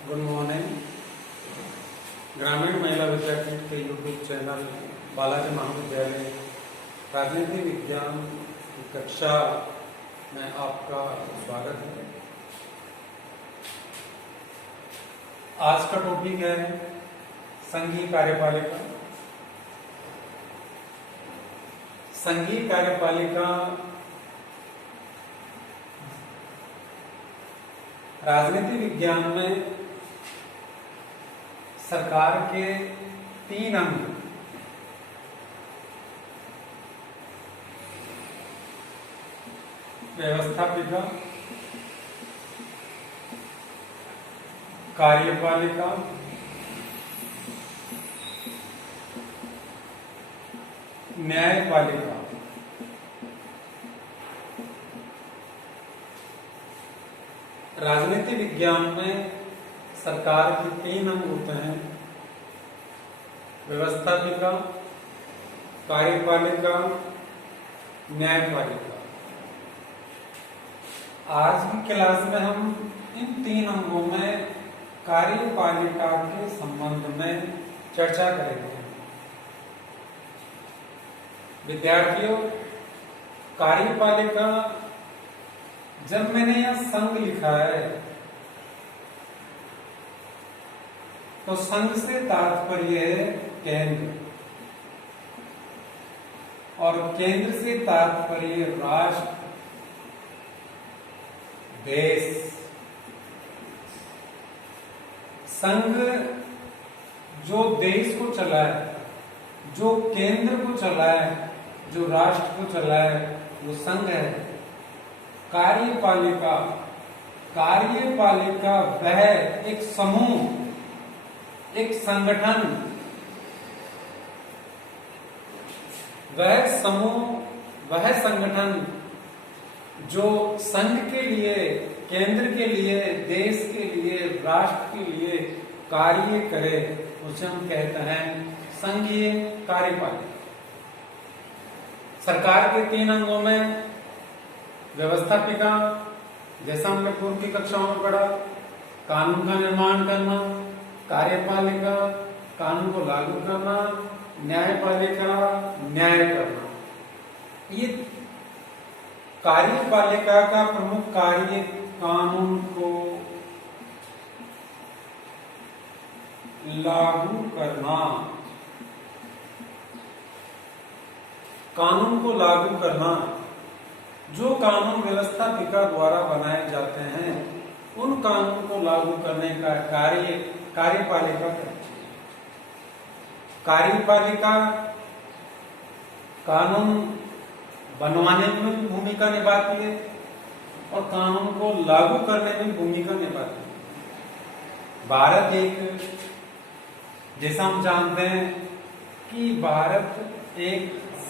Good morning. ग्रामीण महिला विद्यार्थी के यूट्यूब चैनल बालाजी महाविद्यालय राजनीति विज्ञान की कक्षा में आपका स्वागत है। आज का टॉपिक है संघीय कार्यपालिका। संघीय कार्यपालिका राजनीति विज्ञान में सरकार के 3 अंग व्यवस्थापिका, कार्यपालिका, न्यायपालिका राजनीति विज्ञान में सरकार के 3 अंग होते हैं: व्यवस्थापिका, कार्यपालिका, न्यायपालिका। आज की क्लास में हम इन 3 अंगों में कार्यपालिका के संबंध में चर्चा करेंगे। विद्यार्थियों, कार्यपालिका, जब मैंने यह संघ लिखा है तो संघ से तात्पर्य है केंद्र, और केंद्र से तात्पर्य राष्ट्र, देश। संघ जो देश को चलाए, जो केंद्र को चलाए, जो राष्ट्र को चलाए, वो संघ है। कार्यपालिका, कार्यपालिका वह एक समूह, एक संगठन, वह समूह, वह संगठन जो संघ के लिए, केंद्र के लिए, देश के लिए, राष्ट्र के लिए कार्य करे, उसे हम कहते हैं संघीय कार्यपालिका। सरकार के 3 अंगों में व्यवस्थापिका, जैसा हमने पूर्व की कक्षाओं में पढ़ा, कानून का निर्माण करना; कार्यपालिका, कानून को लागू करना; न्यायपालिका, न्याय करना। ये कार्यपालिका का प्रमुख कार्य कानून को लागू करना, कानून को लागू करना। जो कानून व्यवस्थापिका द्वारा बनाए जाते हैं, उन कानून को लागू करने का कार्य कार्यपालिका करती है। कार्यपालिका कानून बनवाने में भूमिका निभाती है और कानून को लागू करने में भूमिका निभाती है। भारत एक, जैसा हम जानते हैं कि भारत एक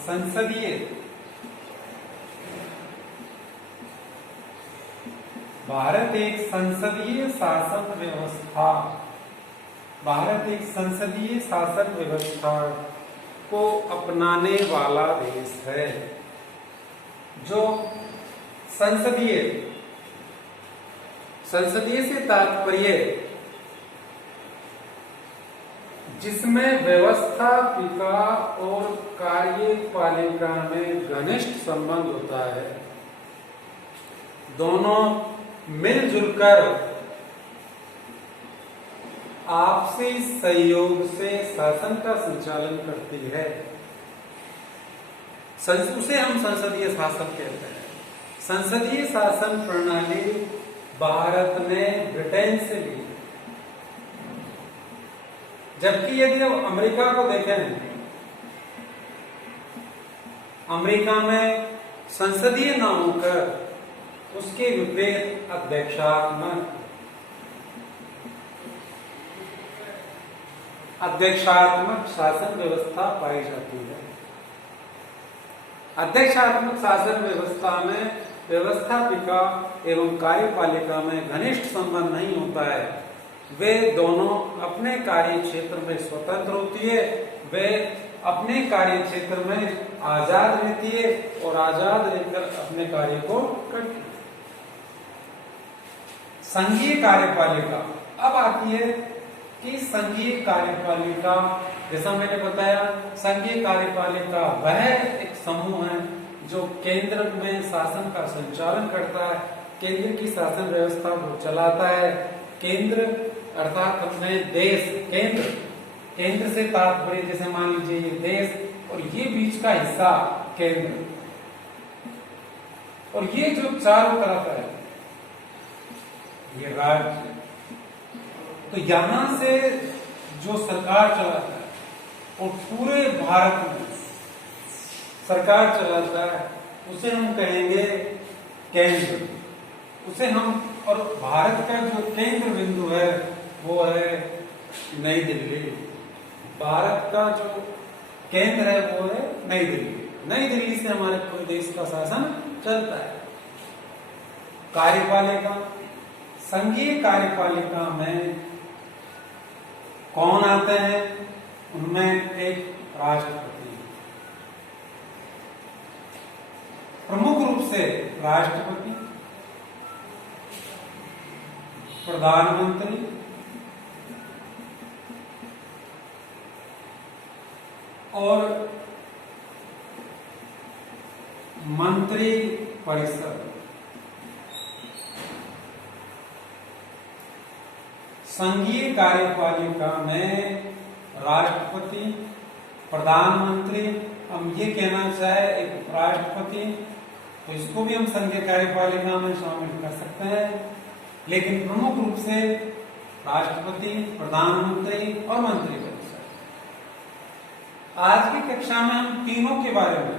संसदीय, भारत एक संसदीय शासन व्यवस्था, भारत एक संसदीय शासन व्यवस्था को अपनाने वाला देश है। जो संसदीय, संसदीय से तात्पर्य जिसमें व्यवस्थापिका और कार्यपालिका में घनिष्ठ संबंध होता है, दोनों मिलजुल कर आपसी सहयोग से शासन का संचालन करती है, उसे हम संसदीय शासन कहते हैं। संसदीय शासन प्रणाली भारत ने ब्रिटेन से ली, जबकि यदि हम अमेरिका को देखें, अमेरिका में संसदीय न होकर उसके विपरीत अध्यक्षात्मक शासन व्यवस्था पाई जाती है। अध्यक्षात्मक शासन व्यवस्था में व्यवस्थापिका एवं कार्यपालिका में घनिष्ठ संबंध नहीं होता है। वे दोनों अपने कार्य क्षेत्र में स्वतंत्र होती है, वे अपने कार्य क्षेत्र में आजाद रहती है और आजाद रहकर अपने कार्य को करती है। संघीय कार्यपालिका अब आती है कि संघीय कार्यपालिका। जैसा मैंने बताया, संघीय कार्यपालिका वह एक समूह है जो केंद्र में शासन का संचालन करता है, केंद्र की शासन व्यवस्था को चलाता है। केंद्र अर्थात अपने देश, केंद्र से तात्पर्य जैसे मान लीजिए ये देश और ये बीच का हिस्सा केंद्र, और ये जो चारों तरफ है ये राज्य। तो यहां से जो सरकार चलाता है और पूरे भारत में सरकार चलाता है उसे हम कहेंगे केंद्र। उसे हम, और भारत का जो केंद्र बिंदु है वो है नई दिल्ली। भारत का जो केंद्र है वो है नई दिल्ली। नई दिल्ली से हमारे पूरे देश का शासन चलता है। कार्यपालिका, संघीय कार्यपालिका में कौन आते हैं? उनमें एक राष्ट्रपति, प्रमुख रूप से राष्ट्रपति, प्रधानमंत्री और मंत्री परिषद। संघीय कार्यपालिका में राष्ट्रपति, प्रधानमंत्री, हम ये कहना चाहे एक राष्ट्रपति, तो इसको भी हम संघीय कार्यपालिका में शामिल कर सकते हैं, लेकिन प्रमुख रूप से राष्ट्रपति, प्रधानमंत्री और मंत्री परिषद। आज की कक्षा में हम तीनों के बारे में,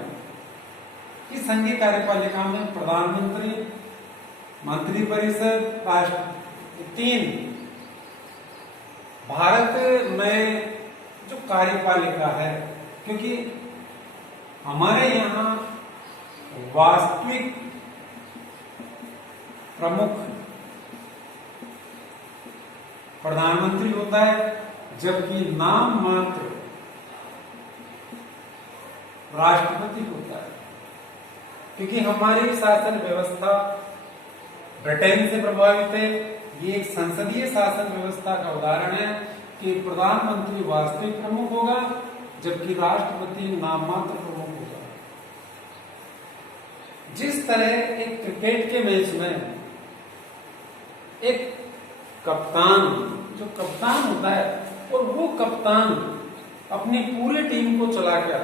कि संघीय कार्यपालिका में प्रधानमंत्री, मंत्री परिषद, राष्ट्रपति, तीन। भारत में जो कार्यपालिका है, क्योंकि हमारे यहाँ वास्तविक प्रमुख प्रधानमंत्री होता है, जबकि नाम मात्र राष्ट्रपति होता है। क्योंकि हमारी शासन व्यवस्था ब्रिटेन से प्रभावित है। ये एक संसदीय शासन व्यवस्था का उदाहरण है कि प्रधानमंत्री वास्तविक प्रमुख होगा, जबकि राष्ट्रपति नाममात्र प्रमुख होगा। जिस तरह एक क्रिकेट के मैच में एक कप्तान, जो कप्तान होता है, और वो कप्तान अपनी पूरी टीम को चलाकर,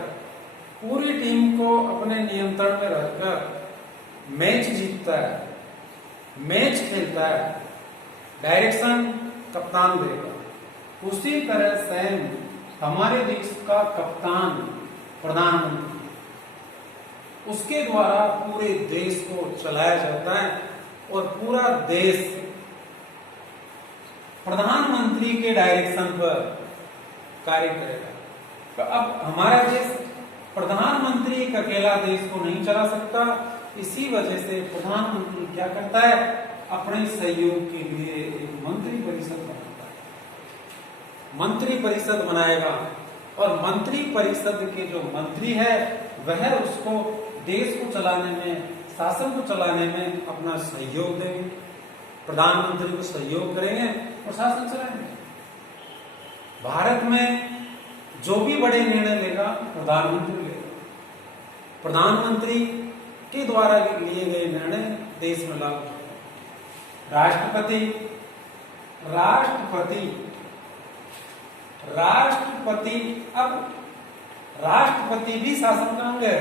पूरी टीम को अपने नियंत्रण में रखकर मैच जीतता है, मैच खेलता है, डायरेक्शन कप्तान देगा। उसी तरह सेम हमारे देश का कप्तान प्रधानमंत्री, उसके द्वारा पूरे देश को चलाया जाता है और पूरा देश प्रधानमंत्री के डायरेक्शन पर कार्य करेगा। तो अब हमारा देश प्रधानमंत्री एक अकेला देश को नहीं चला सकता, इसी वजह से प्रधानमंत्री क्या करता है, अपने सहयोग के लिए एक मंत्री परिषद बनाता है। मंत्री परिषद बनाएगा और मंत्री परिषद के जो मंत्री है वह उसको देश को चलाने में, शासन को चलाने में अपना सहयोग देंगे, प्रधानमंत्री को सहयोग करेंगे और शासन चलाएंगे। भारत में जो भी बड़े निर्णय लेगा प्रधानमंत्री लेगा। प्रधानमंत्री के द्वारा लिए गए निर्णय देश में लागू होते हैं। राष्ट्रपति, अब राष्ट्रपति भी शासन का अंग है,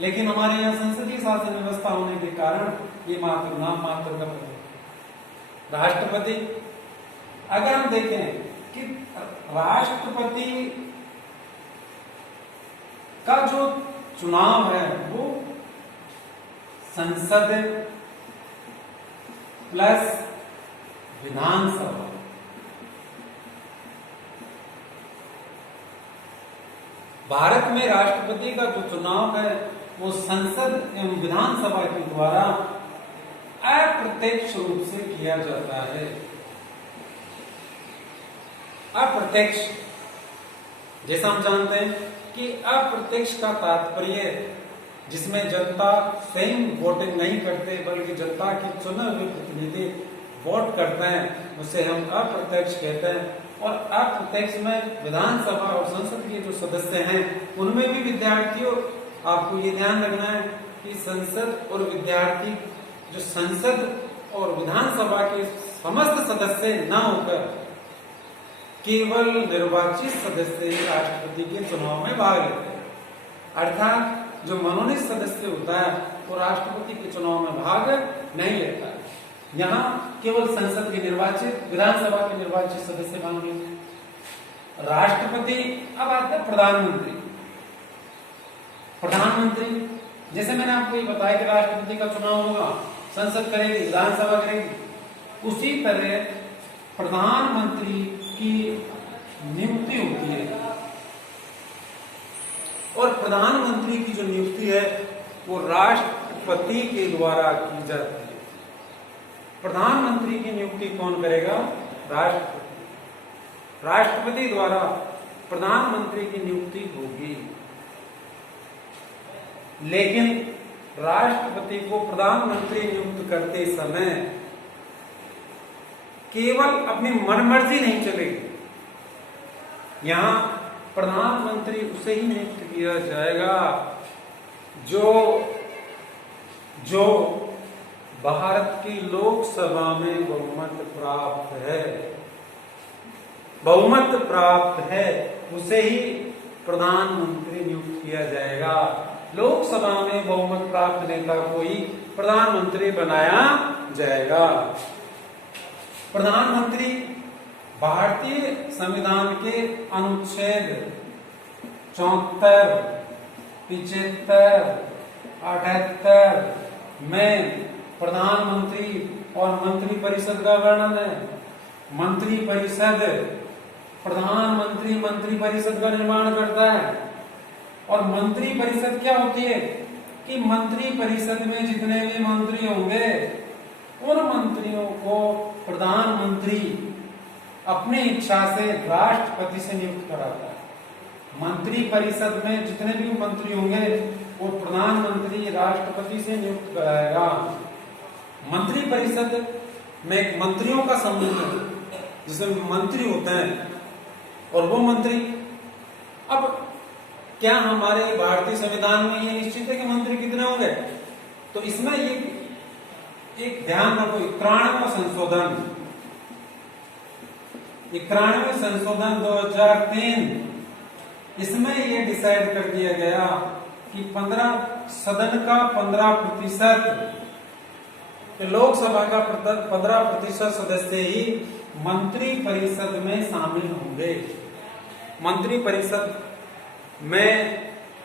लेकिन हमारे यहाँ संसदीय शासन व्यवस्था होने के कारण ये मात्र नाम मात्र का पद है। राष्ट्रपति, अगर हम देखें कि राष्ट्रपति का जो चुनाव है वो संसद प्लस विधानसभा, भारत में राष्ट्रपति का जो चुनाव है वो संसद एवं विधानसभा के द्वारा अप्रत्यक्ष रूप से किया जाता है। अप्रत्यक्ष, जैसा हम जानते हैं कि अप्रत्यक्ष का तात्पर्य जिसमें जनता स्वयं वोटिंग नहीं करते बल्कि जनता के चुने हुए प्रतिनिधि वोट करते हैं उसे हम अप्रत्यक्ष कहते हैं। और अप्रत्यक्ष में विधानसभा और संसद के जो सदस्य हैं उनमें भी विद्यार्थियों, आपको ये ध्यान रखना है कि संसद और विद्यार्थी, जो संसद और विधानसभा के समस्त सदस्य न होकर केवल निर्वाचित सदस्य ही राष्ट्रपति के चुनाव में भाग लेते हैं। अर्थात जो मनोनीत सदस्य होता है वो राष्ट्रपति के चुनाव में भाग नहीं लेता है। यहाँ केवल संसद के निर्वाचित, विधानसभा के निर्वाचित सदस्य भाग लेते हैं। राष्ट्रपति, अब आता है प्रधानमंत्री। प्रधानमंत्री, जैसे मैंने आपको ये बताया कि राष्ट्रपति का चुनाव होगा, संसद करेगी, विधानसभा करेगी, उसी तरह प्रधानमंत्री की नियुक्ति होती है। और प्रधानमंत्री की जो नियुक्ति है वो राष्ट्रपति के द्वारा की जाती है। प्रधानमंत्री की नियुक्ति कौन करेगा? राष्ट्रपति। राष्ट्रपति द्वारा प्रधानमंत्री की नियुक्ति होगी। लेकिन राष्ट्रपति को प्रधानमंत्री नियुक्त करते समय केवल अपनी मनमर्जी नहीं चलेगी। यहां प्रधानमंत्री उसे ही नियुक्त किया जाएगा जो भारत की लोकसभा में बहुमत प्राप्त है। बहुमत प्राप्त है उसे ही प्रधानमंत्री नियुक्त किया जाएगा। लोकसभा में बहुमत प्राप्त नेता को ही प्रधानमंत्री बनाया जाएगा। प्रधानमंत्री भारतीय संविधान के अनुच्छेद 74, 75, 78 में प्रधानमंत्री और मंत्रिपरिषद का वर्णन है। मंत्रिपरिषद, प्रधानमंत्री मंत्रिपरिषद का निर्माण करता है। और मंत्रिपरिषद क्या होती है कि मंत्रिपरिषद में जितने भी मंत्री होंगे उन मंत्रियों को प्रधानमंत्री अपनी इच्छा से राष्ट्रपति से नियुक्त कराता है। मंत्रिपरिषद में जितने भी मंत्री होंगे वो प्रधानमंत्री राष्ट्रपति से नियुक्त कराएगा। मंत्रिपरिषद में मंत्रियों का समूह है जिसमें मंत्री होते हैं। और वो मंत्री, अब क्या हमारे भारतीय संविधान में ये निश्चित है कि मंत्री कितने होंगे? तो इसमें ये एक ध्यान रखो, 91वां संशोधन 2003, इसमें ये डिसाइड कर दिया गया कि 15 सदन का 15%, लोकसभा का 15% सदस्य ही मंत्री परिषद में शामिल होंगे। मंत्री परिषद में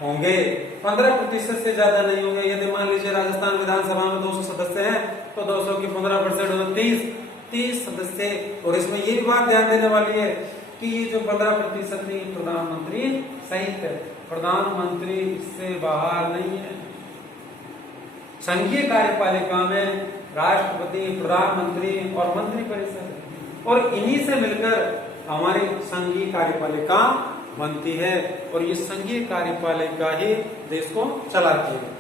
होंगे 15% से ज्यादा नहीं होंगे। यदि मान लीजिए राजस्थान विधानसभा में 200 सदस्य हैं तो 200 की 15% 30 सदस्य। और इसमें ये भी बात ध्यान देने वाली है कि ये जो 15% नहीं, प्रधानमंत्री सहित है, प्रधानमंत्री इससे बाहर नहीं है। संघीय कार्यपालिका में राष्ट्रपति, प्रधानमंत्री और मंत्रिपरिषद, और इन्हीं से मिलकर हमारी संघीय कार्यपालिका बनती है। और ये संघीय कार्यपालिका ही देश को चलाती है।